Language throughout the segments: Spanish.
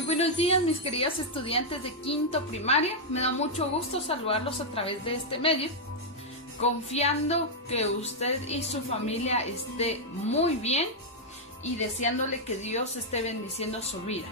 Muy buenos días, mis queridos estudiantes de quinto primaria. Me da mucho gusto saludarlos a través de este medio, confiando que usted y su familia esté muy bien y deseándole que Dios esté bendiciendo su vida.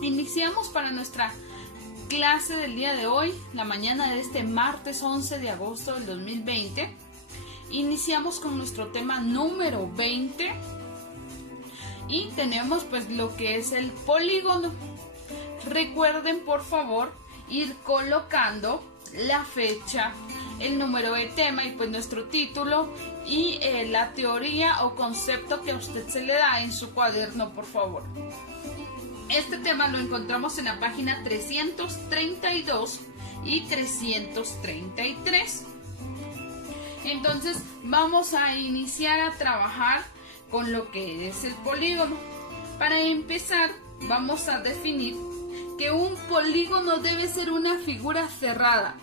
Iniciamos para nuestra clase del día de hoy, la mañana de este martes 11 de agosto del 2020. Iniciamos con nuestro tema número 20. Y tenemos pues lo que es el polígono. Recuerden por favor ir colocando la fecha, el número de tema y pues nuestro título y la teoría o concepto que a usted se le da en su cuaderno, por favor. Este tema lo encontramos en la página 332 y 333. Entonces vamos a iniciar a trabajar con lo que es el polígono. Para empezar, vamos a definir que un polígono debe ser una figura cerrada.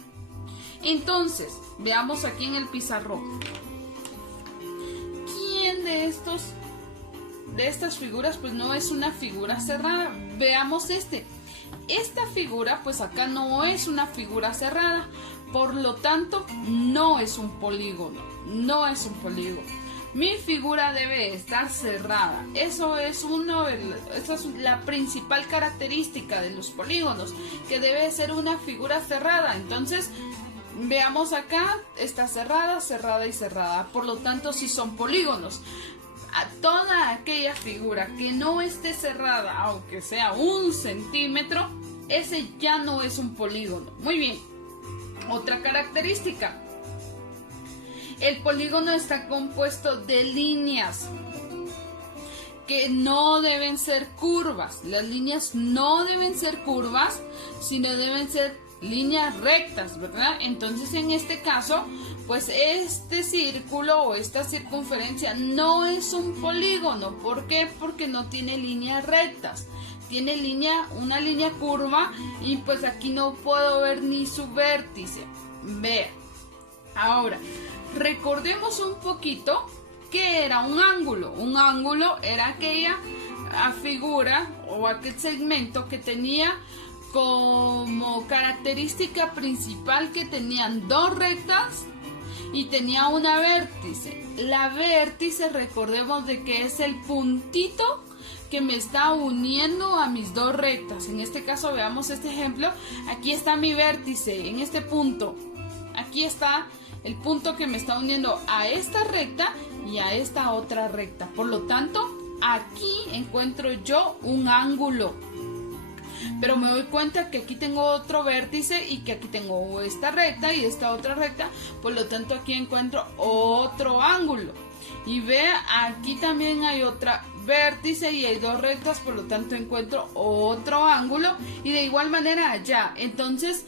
Entonces, veamos aquí en el pizarrón. ¿Quién de estas figuras pues no es una figura cerrada? Veamos Esta figura pues acá no es una figura cerrada, por lo tanto no es un polígono, Mi figura debe estar cerrada. Esa es la principal característica de los polígonos, que debe ser una figura cerrada. Entonces, veamos acá, está cerrada, cerrada y cerrada. Por lo tanto, sí son polígonos. A toda aquella figura que no esté cerrada, aunque sea 1 centímetro, ese ya no es un polígono. Muy bien. Otra característica. El polígono está compuesto de líneas que no deben ser curvas. Las líneas no deben ser curvas, sino deben ser líneas rectas, ¿verdad? Entonces, en este caso, pues este círculo o esta circunferencia no es un polígono. ¿Por qué? Porque no tiene líneas rectas. Tiene una línea curva y pues aquí no puedo ver ni su vértice. Vea. Ahora, recordemos un poquito qué era un ángulo. Un ángulo era aquella figura o aquel segmento que tenía como característica principal que tenían 2 rectas y tenía una vértice. La vértice, recordemos de que es el puntito que me está uniendo a mis 2 rectas. En este caso, veamos este ejemplo. Aquí está mi vértice, en este punto. Aquí está el punto que me está uniendo a esta recta y a esta otra recta. Por lo tanto, aquí encuentro yo un ángulo. Pero me doy cuenta que aquí tengo otro vértice y que aquí tengo esta recta y esta otra recta. Por lo tanto, aquí encuentro otro ángulo. Y vea, aquí también hay otra vértice y hay 2 rectas. Por lo tanto, encuentro otro ángulo. Y de igual manera allá. Entonces,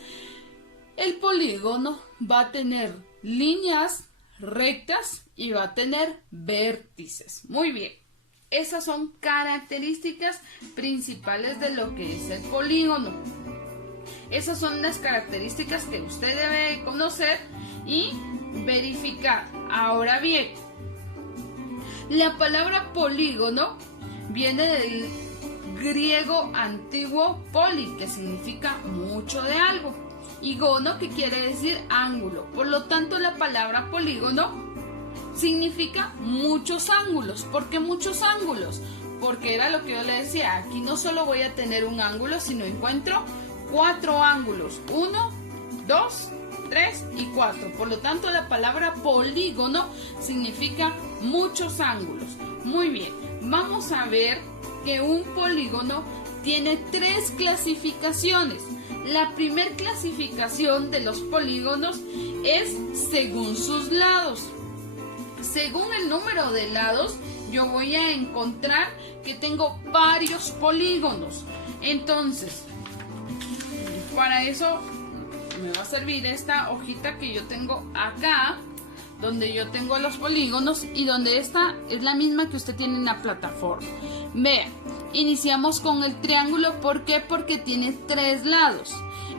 el polígono va a tener líneas rectas y va a tener vértices. Muy bien. Esas son características principales de lo que es el polígono. Esas son las características que usted debe conocer y verificar. Ahora bien, la palabra polígono viene del griego antiguo poli, que significa mucho de algo, y gono, que quiere decir ángulo. Por lo tanto, la palabra polígono significa muchos ángulos. ¿Por qué muchos ángulos? Porque era lo que yo le decía. Aquí no solo voy a tener un ángulo, sino encuentro 4 ángulos. 1, 2, 3 y 4. Por lo tanto, la palabra polígono significa muchos ángulos. Muy bien. Vamos a ver que un polígono tiene 3 clasificaciones. La primera clasificación de los polígonos es según sus lados. Según el número de lados, yo voy a encontrar que tengo varios polígonos. Entonces, para eso me va a servir esta hojita que yo tengo acá, donde yo tengo los polígonos y donde esta es la misma que usted tiene en la plataforma. Vea, iniciamos con el triángulo. ¿Por qué? Porque tiene 3 lados.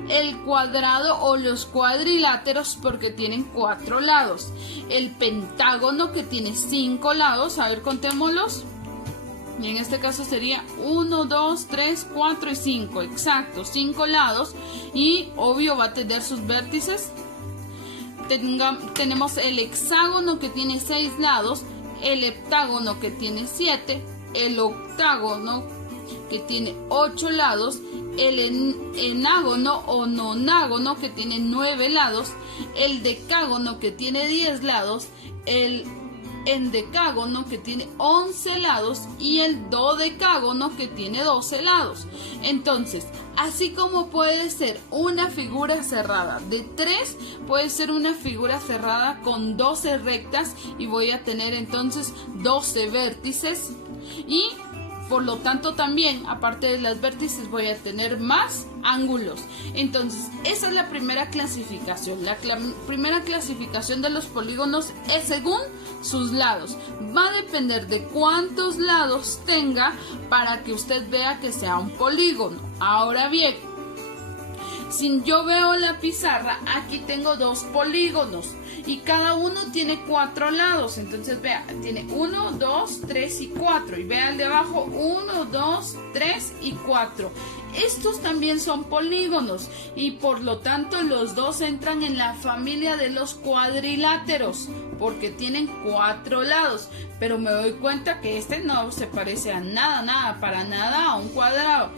El cuadrado o los cuadriláteros porque tienen 4 lados. El pentágono que tiene 5 lados. A ver, contémoslos. Y en este caso sería 1, 2, 3, 4 y 5. Exacto, 5 lados. Y obvio va a tener sus vértices. Tenemos el hexágono que tiene 6 lados. El heptágono que tiene 7. El octágono que tiene 8 lados. El enágono o nonágono que tiene 9 lados. El decágono que tiene 10 lados. El endecágono que tiene 11 lados y el dodecágono que tiene 12 lados. Entonces, así como puede ser una figura cerrada de 3, puede ser una figura cerrada con 12 rectas y voy a tener entonces 12 vértices y por lo tanto también, aparte de las vértices, voy a tener más ángulos. Entonces, esa es la primera clasificación. La primera clasificación de los polígonos es según sus lados. Va a depender de cuántos lados tenga para que usted vea que sea un polígono. Ahora bien, si yo veo la pizarra, aquí tengo 2 polígonos y cada uno tiene 4 lados. Entonces vea, tiene 1, 2, 3 y 4. Y vea el de abajo, 1, 2, 3 y 4. Estos también son polígonos y por lo tanto los dos entran en la familia de los cuadriláteros porque tienen 4 lados. Pero me doy cuenta que este no se parece a nada, para nada a un cuadrado.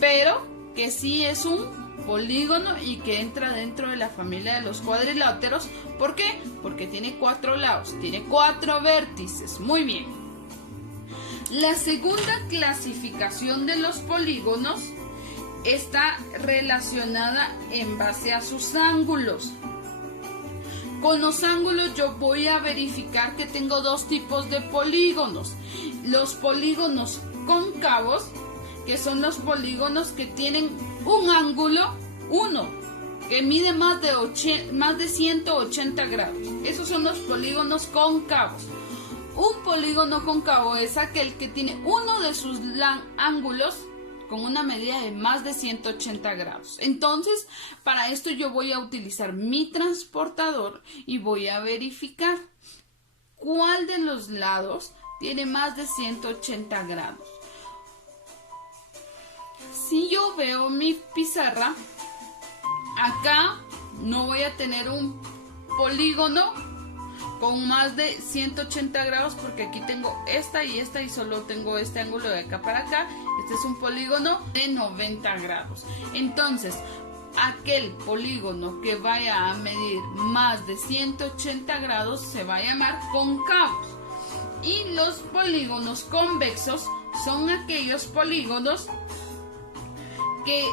Pero que sí es un polígono y que entra dentro de la familia de los cuadriláteros. ¿Por qué? Porque tiene 4 lados, tiene 4 vértices. Muy bien. La segunda clasificación de los polígonos está relacionada en base a sus ángulos. Con los ángulos yo voy a verificar que tengo 2 tipos de polígonos. Los polígonos cóncavos, que son los polígonos que tienen un ángulo 1, que mide más de 180 grados. Esos son los polígonos cóncavos. Un polígono cóncavo es aquel que tiene uno de sus ángulos con una medida de más de 180 grados. Entonces, para esto yo voy a utilizar mi transportador y voy a verificar cuál de los lados tiene más de 180 grados. Si yo veo mi pizarra, acá no voy a tener un polígono con más de 180 grados porque aquí tengo esta y solo tengo este ángulo de acá para acá. Este es un polígono de 90 grados. Entonces, aquel polígono que vaya a medir más de 180 grados se va a llamar cóncavos. Y los polígonos convexos son aquellos polígonos que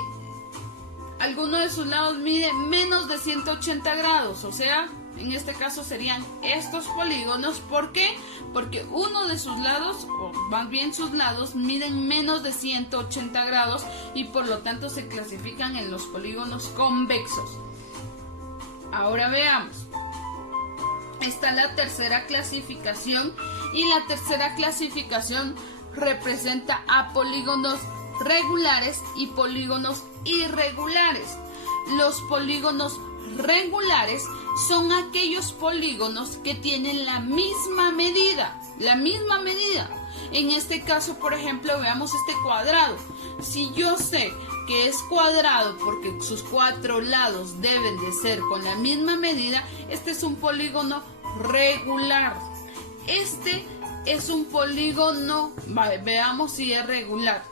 alguno de sus lados mide menos de 180 grados, o sea, en este caso serían estos polígonos. ¿Por qué? Porque uno de sus lados, o más bien sus lados, miden menos de 180 grados y por lo tanto se clasifican en los polígonos convexos. Ahora veamos. Está la tercera clasificación y la tercera clasificación representa a polígonos regulares y polígonos irregulares. Los polígonos regulares son aquellos polígonos que tienen la misma medida. En este caso, por ejemplo, veamos este cuadrado. Si yo sé que es cuadrado porque sus 4 lados deben de ser con la misma medida, este es un polígono regular. Este es un polígono, vale, veamos si es regular.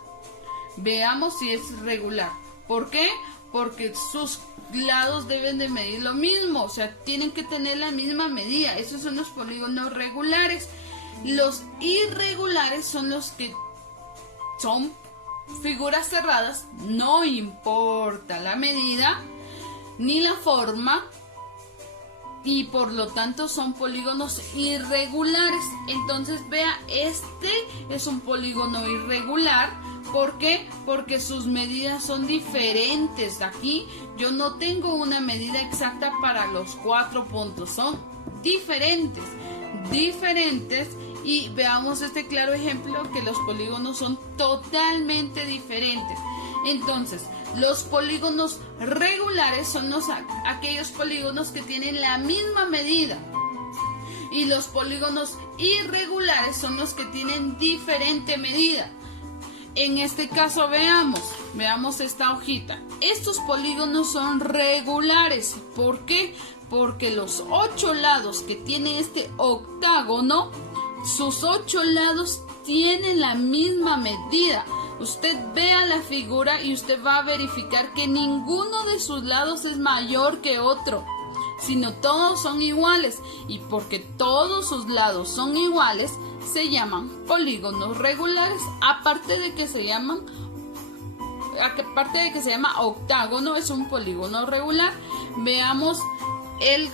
¿Por qué? Porque sus lados deben de medir lo mismo, o sea, tienen que tener la misma medida. Esos son los polígonos regulares. Los irregulares son los que son figuras cerradas, no importa la medida ni la forma, y por lo tanto son polígonos irregulares. Entonces vea, este es un polígono irregular. ¿Por qué? Porque sus medidas son diferentes. Aquí yo no tengo una medida exacta para los 4 puntos, son diferentes. Y veamos este claro ejemplo que los polígonos son totalmente diferentes. Entonces, los polígonos regulares son aquellos polígonos que tienen la misma medida. Y los polígonos irregulares son los que tienen diferente medida. En este caso veamos esta hojita. Estos polígonos son regulares. ¿Por qué? Porque los 8 lados que tiene este octágono, sus 8 lados tienen la misma medida. Usted vea la figura y usted va a verificar que ninguno de sus lados es mayor que otro, sino todos son iguales. Y porque todos sus lados son iguales, se llaman polígonos regulares. Aparte de que se llama octágono, es un polígono regular. Veamos el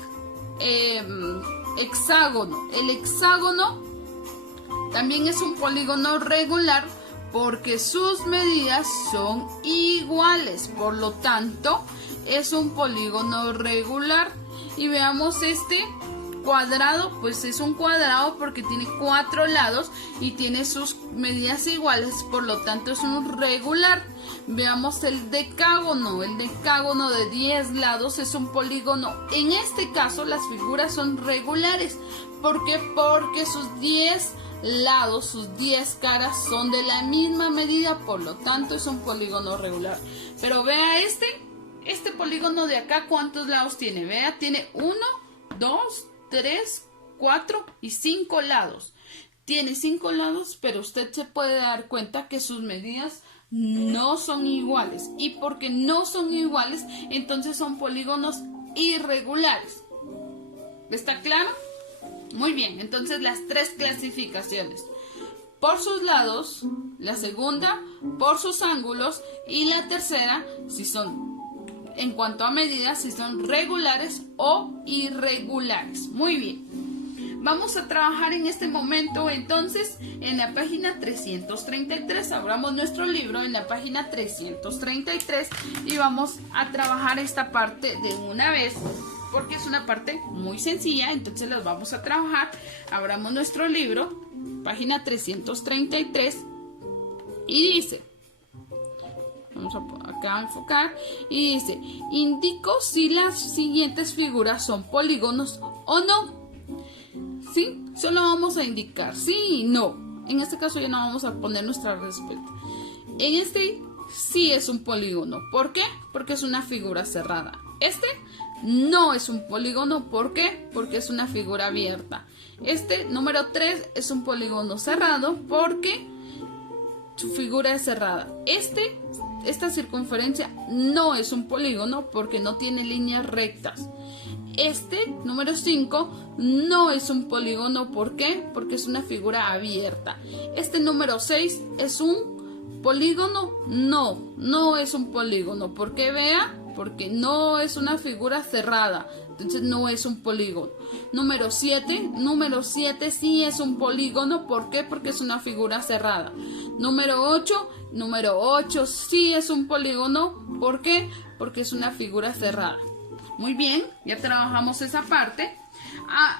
hexágono. El hexágono también es un polígono regular porque sus medidas son iguales, por lo tanto es un polígono regular. Y veamos este cuadrado, pues es un cuadrado porque tiene 4 lados y tiene sus medidas iguales, por lo tanto es un regular. Veamos el decágono. El decágono de 10 lados es un polígono. En este caso las figuras son regulares. ¿Por qué? Porque sus 10 lados, sus 10 caras son de la misma medida, por lo tanto es un polígono regular. Pero vea este polígono de acá, ¿cuántos lados tiene? Vea, tiene 1, 2, 3, 4 y 5 lados. Tiene 5 lados, pero usted se puede dar cuenta que sus medidas no son iguales. Y porque no son iguales, entonces son polígonos irregulares. ¿Está claro? Muy bien, entonces las 3 clasificaciones: por sus lados, la segunda por sus ángulos y la tercera si son, en cuanto a medidas, si son regulares o irregulares. Muy bien, vamos a trabajar en este momento entonces en la página 333. Abramos nuestro libro en la página 333 y vamos a trabajar esta parte de una vez, porque es una parte muy sencilla, entonces las vamos a trabajar. Abramos nuestro libro, página 333, y dice, vamos acá a enfocar, y dice: indico si las siguientes figuras son polígonos o no. ¿Sí? Solo vamos a indicar sí y no. En este caso ya no vamos a poner nuestra respuesta. En este sí es un polígono. ¿Por qué? Porque es una figura cerrada. Este no es un polígono. ¿Por qué? Porque es una figura abierta. Este número 3 es un polígono cerrado porque su figura es cerrada. Esta circunferencia no es un polígono porque no tiene líneas rectas. Este número 5 no es un polígono. ¿Por qué? Porque es una figura abierta. Este número 6 es un polígono. No es un polígono. ¿Por qué? Vea, porque no es una figura cerrada, entonces no es un polígono. Número 7 sí es un polígono. ¿Por qué? Porque es una figura cerrada. Número 8 sí es un polígono. ¿Por qué? Porque es una figura cerrada. Muy bien, ya trabajamos esa parte.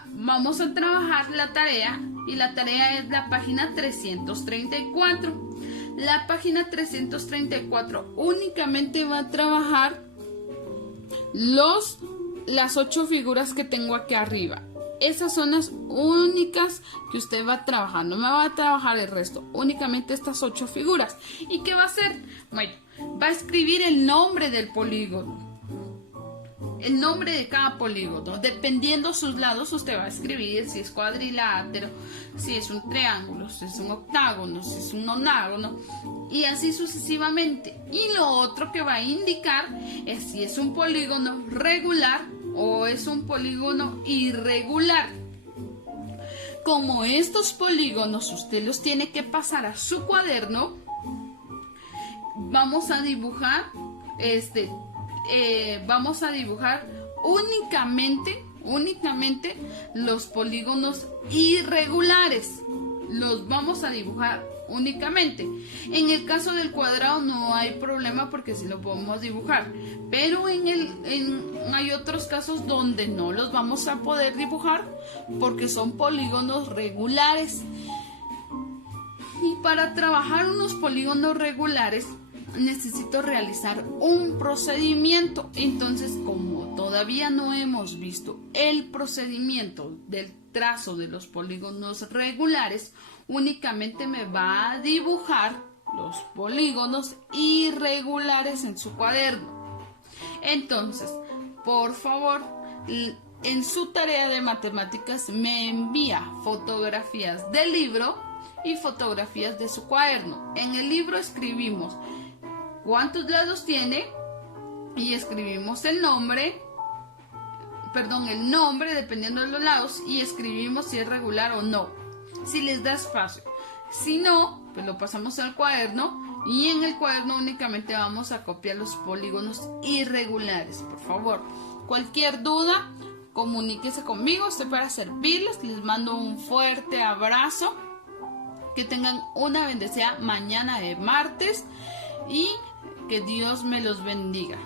Vamos a trabajar la tarea, y la tarea es la página 334. La página 334 únicamente va a trabajar las 8 figuras que tengo aquí arriba. Esas son las únicas que usted va a trabajar. No me va a trabajar el resto, únicamente estas 8 figuras. ¿Y qué va a hacer? Bueno, va a escribir el nombre del polígono, el nombre de cada polígono. Dependiendo sus lados, usted va a escribir si es cuadrilátero, si es un triángulo, si es un octágono, si es un nonágono, y así sucesivamente. Y lo otro que va a indicar es si es un polígono regular o es un polígono irregular. Como estos polígonos usted los tiene que pasar a su cuaderno, vamos a dibujar únicamente los polígonos irregulares. Los vamos a dibujar únicamente. En el caso del cuadrado no hay problema porque sí lo podemos dibujar, pero hay otros casos donde no los vamos a poder dibujar porque son polígonos regulares. Y para trabajar unos polígonos regulares necesito realizar un procedimiento. Entonces, como todavía no hemos visto el procedimiento del trazo de los polígonos regulares, únicamente me va a dibujar los polígonos irregulares en su cuaderno. Entonces, por favor, en su tarea de matemáticas me envía fotografías del libro y fotografías de su cuaderno. En el libro escribimos cuántos lados tiene y escribimos el nombre dependiendo de los lados, y escribimos si es regular o no. Si les da espacio. Si no, pues lo pasamos al cuaderno, y en el cuaderno únicamente vamos a copiar los polígonos irregulares. Por favor, cualquier duda, comuníquese conmigo, estoy para servirles. Les mando un fuerte abrazo. Que tengan una bendecida mañana de martes y que Dios me los bendiga.